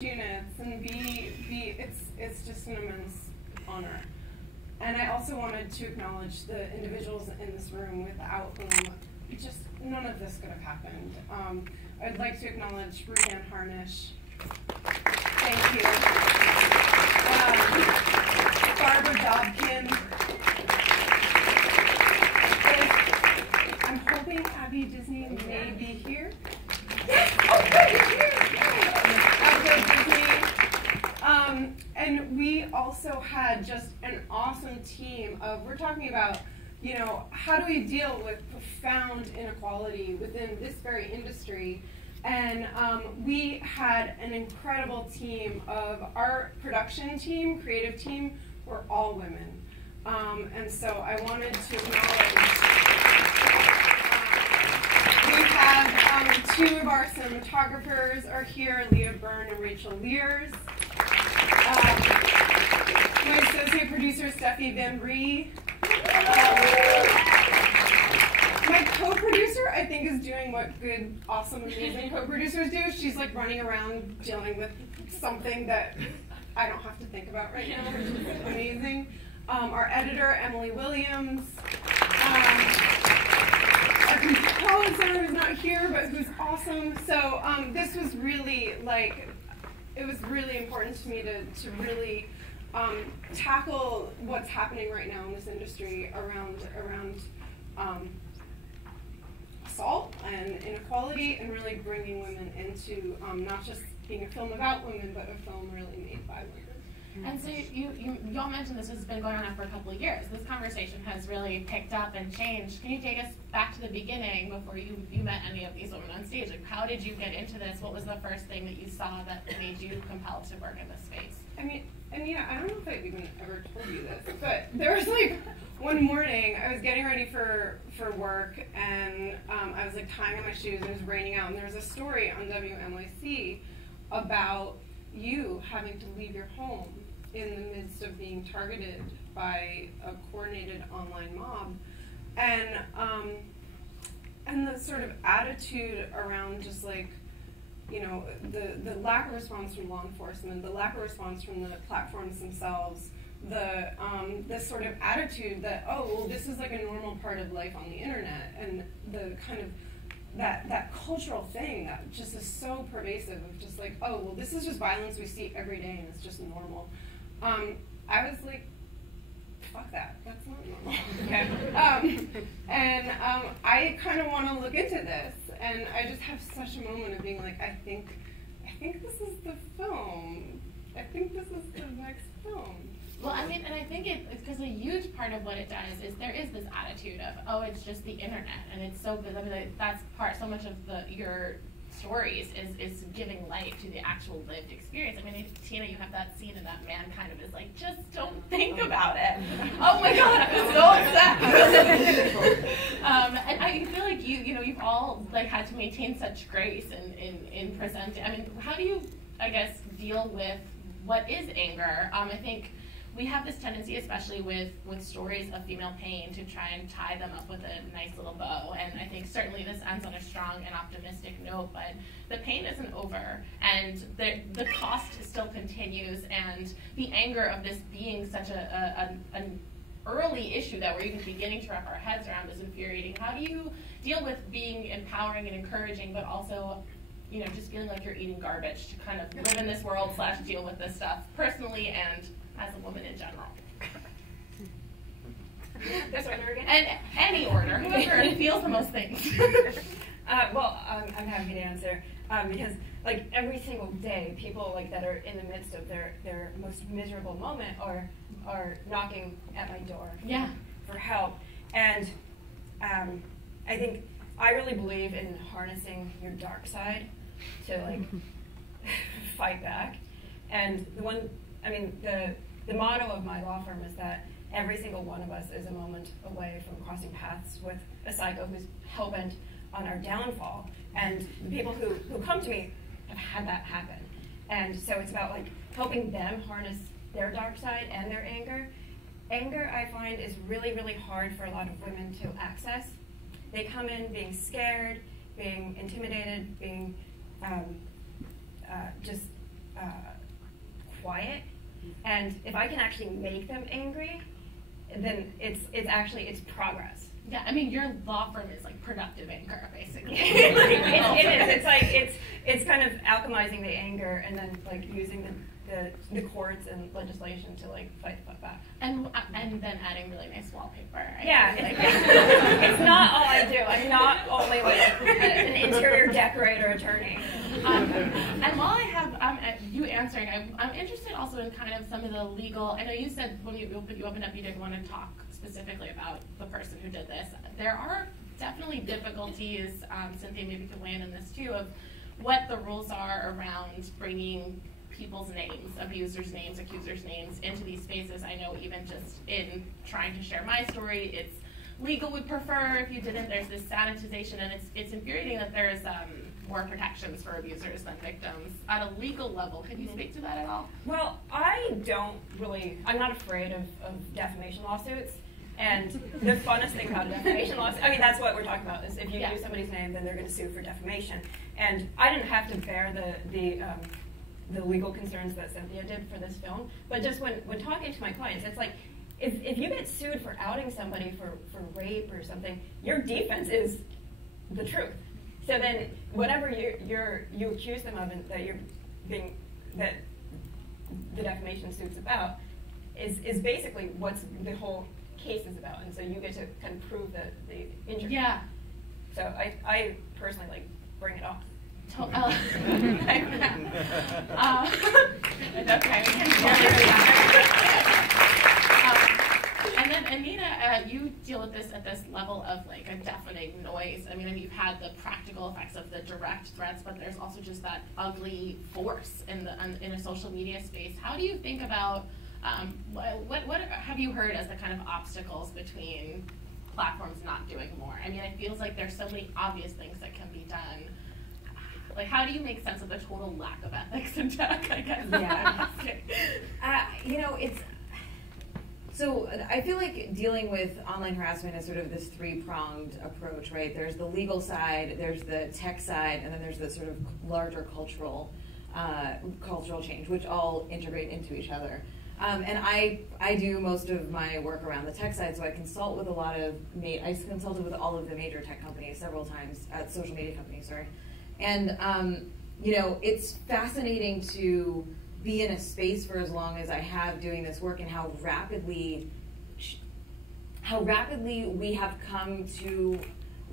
units, and it's just an immense honor. And I also wanted to acknowledge the individuals in this room without whom just none of this could have happened. I'd like to acknowledge Ruth Ann Harnish. Thank you. Barbara Dobkin. I'm hoping Abby Disney may be here. Yes! Oh, good, you're here! Disney. And we also had just an awesome team of, we're talking about, you know, how do we deal with profound inequality within this very industry? And we had an incredible team of our production team, creative team, were all women. And so I wanted to acknowledge, we have two of our cinematographers are here, Leah Byrne and Rachel Lears. My associate producer, Steffi Van Bree. My co-producer, I think, is doing what good, awesome, amazing co-producers do. She's like running around dealing with something that I don't have to think about right now, which is amazing. Our editor, Emily Williams. Our composer, who's not here, but who's awesome. So this was really, like, it was really important to me to really tackle what's happening right now in this industry around assault and inequality, and really bringing women into not just being a film about women, but a film really made by women. And so you all mentioned this has been going on now for a couple of years. This conversation has really picked up and changed. Can you take us back to the beginning before you met any of these women on stage? Like, how did you get into this? What was the first thing that you saw that made you compelled to work in this space? I mean, I don't know if I've even ever told you this, but there was like one morning I was getting ready for work, and I was like tying on my shoes, and it was raining out, and there was a story on WNYC about you having to leave your home in the midst of being targeted by a coordinated online mob, and the sort of attitude around just like, you know, the lack of response from law enforcement, the lack of response from the platforms themselves, the sort of attitude that, oh, well, this is like a normal part of life on the internet, and the kind of that cultural thing that just is so pervasive of just like, oh, well, this is just violence we see every day and it's just normal. I was like, fuck that, that's not normal. Okay. I kind of want to look into this, and I just have such a moment of being like, I think this is the film. I think this is the next film. Well, I mean, and I think it's because a huge part of what it does is there is this attitude of, oh, it's just the internet, and it's so good. I mean, that's so much of your stories is giving light to the actual lived experience. I mean, Tina, you have that scene, and that man kind of is like, just don't think about it. Oh my God, I'm so upset. And I feel like you've all like had to maintain such grace in presenting. I mean, how do you, I guess, deal with what is anger? I think we have this tendency, especially with stories of female pain, to try and tie them up with a nice little bow. And I think certainly this ends on a strong and optimistic note, but the pain isn't over, and the cost still continues, and the anger of this being such an early issue that we're even beginning to wrap our heads around is infuriating. How do you deal with being empowering and encouraging, but also, you know, just feeling like you're eating garbage to kind of live in this world / deal with this stuff personally and as a woman in general? This order again? And any order, whoever feels the most things. Well, I'm happy to answer because, like, every single day, people like that are in the midst of their most miserable moment are knocking at my door for help. And I think I really believe in harnessing your dark side to like fight back. And the motto of my law firm is that every single one of us is a moment away from crossing paths with a psycho who's hell-bent on our downfall. And the people who come to me have had that happen. And so it's about like helping them harness their dark side and their anger. Anger, I find, is really, really hard for a lot of women to access. They come in being scared, being intimidated, being just quiet, and if I can actually make them angry, then it's progress. Yeah, I mean, your law firm is like productive anger, basically. It is. It's kind of alchemizing the anger and then like using the courts and legislation to like fight back. And then adding really nice wallpaper. Yeah, it's not all I do. I'm not only like an interior decorator attorney. And while I have you answering, I'm interested also in kind of some of the legal. I know you said when you opened up, you didn't want to talk specifically about the person who did this. There are definitely difficulties, Cynthia maybe could weigh in on this too, of what the rules are around bringing people's names, abusers' names, accusers' names into these spaces. I know even just in trying to share my story, it's legal would prefer if you didn't. There's this sanitization, and it's infuriating that there's more protections for abusers than victims. At a legal level, can you speak to that at all? Well, I'm not afraid of defamation lawsuits. And the funnest thing about a defamation lawsuit, I mean, that's what we're talking about, is if you use somebody's name, then they're going to sue for defamation. And I didn't have to bear the legal concerns that Cynthia did for this film, but just when talking to my clients, it's like, if you get sued for outing somebody for rape or something, your defense is the truth. So then whatever you accuse them of and that the defamation suit's about is basically what's the whole case is about, and so you get to kind of prove the injury. Yeah. So I personally like bring it on. Okay, we can hear and then Anita, you deal with this at this level of like a deafening noise. I mean, you've had the practical effects of the direct threats, but there's also just that ugly force in a social media space. How do you think about what have you heard as the kind of obstacles between platforms not doing more? I mean, it feels like there's so many obvious things that can be done. Like, how do you make sense of the total lack of ethics in tech, I guess? Yeah. So I feel like dealing with online harassment is sort of this three-pronged approach, right? There's the legal side, there's the tech side, and then there's the sort of larger cultural change, which all integrate into each other. And I do most of my work around the tech side, so I consult with I consulted with all of the major tech companies several times, social media companies, sorry. And, it's fascinating to be in a space for as long as I have doing this work and how rapidly we have come to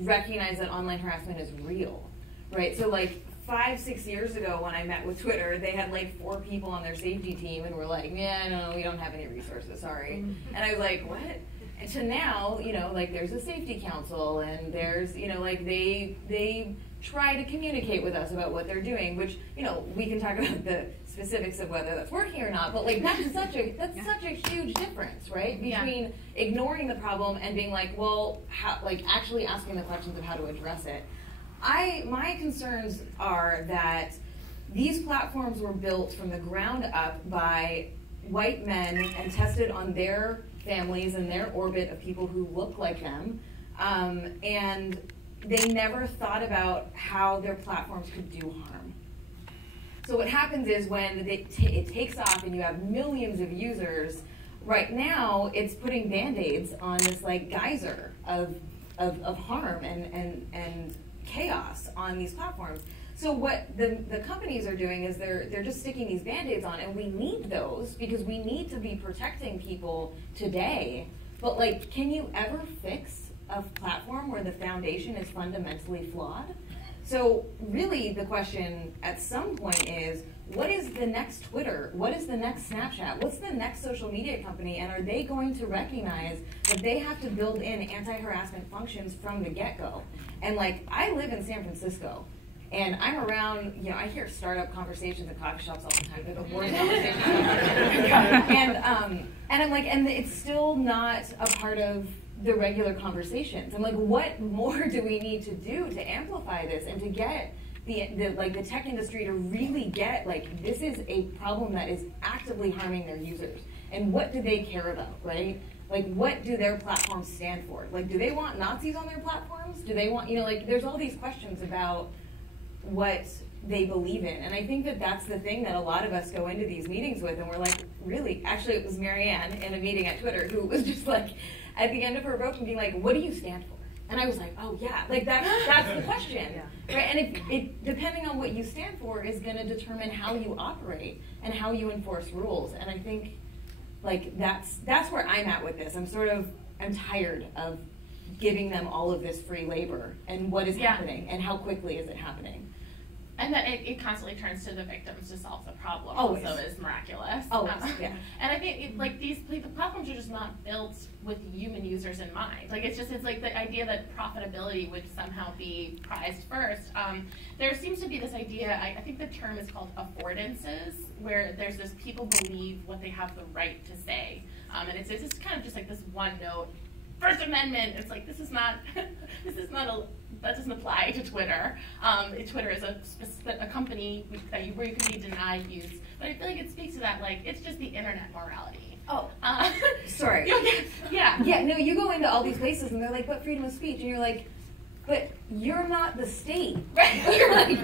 recognize that online harassment is real, right? So like 5-6 years ago when I met with Twitter, they had like 4 people on their safety team and were like, yeah, no, we don't have any resources, sorry. And I was like, what? And to now, like there's a safety council and there's, like they try to communicate with us about what they're doing, which, we can talk about the specifics of whether that's working or not, but like that's such a huge difference, right? Between ignoring the problem and being like, well, actually asking the questions of how to address it. My concerns are that these platforms were built from the ground up by white men and tested on their families and their orbit of people who look like them, and they never thought about how their platforms could do harm. So what happens is when it takes off and you have millions of users, right now it's putting Band-Aids on this like geyser of harm and chaos on these platforms. So what the companies are doing is they're just sticking these Band-Aids on, and we need those because we need to be protecting people today. But like, can you ever fix a platform where the foundation is fundamentally flawed? So really the question at some point is, what is the next Twitter? What is the next Snapchat? What's the next social media company? And are they going to recognize that they have to build in anti-harassment functions from the get-go? And like, I live in San Francisco, and I'm around, I hear startup conversations at coffee shops all the time. They're the boring conversations. And I'm like, and it's still not a part of the regular conversations. I'm like, what more do we need to do to amplify this and to get the tech industry to really get, like, this is a problem that is actively harming their users? And what do they care about, right? Like, what do their platforms stand for? Like, do they want Nazis on their platforms? Do they want, like, there's all these questions about what they believe in. And I think that that's the thing that a lot of us go into these meetings with, and we're like, really? Actually, it was Marianne in a meeting at Twitter who was just like, at the end of her rope, and being like, what do you stand for? And I was like, oh yeah, like that's the question, right? And it depending on what you stand for is going to determine how you operate and how you enforce rules. And I think, like, that's where I'm at with this. I'm tired of giving them all of this free labor and what is happening and how quickly is it happening. And that it constantly turns to the victims to solve the problem. Always. Also is miraculous. Always, yeah. And I think the platforms are just not built with human users in mind. Like it's like the idea that profitability would somehow be prized first. There seems to be this idea, I think the term is called affordances, where there's this people believe what they have the right to say. And it's kind of just like this one note, First Amendment. It's like, that doesn't apply to Twitter. Twitter is a company where you can be denied use. But I feel like it speaks to that, like, it's just the internet morality. Oh, sorry. Yeah. Yeah, no, you go into all these places and they're like, but freedom of speech. And you're like, but you're not the state. Right. You're like,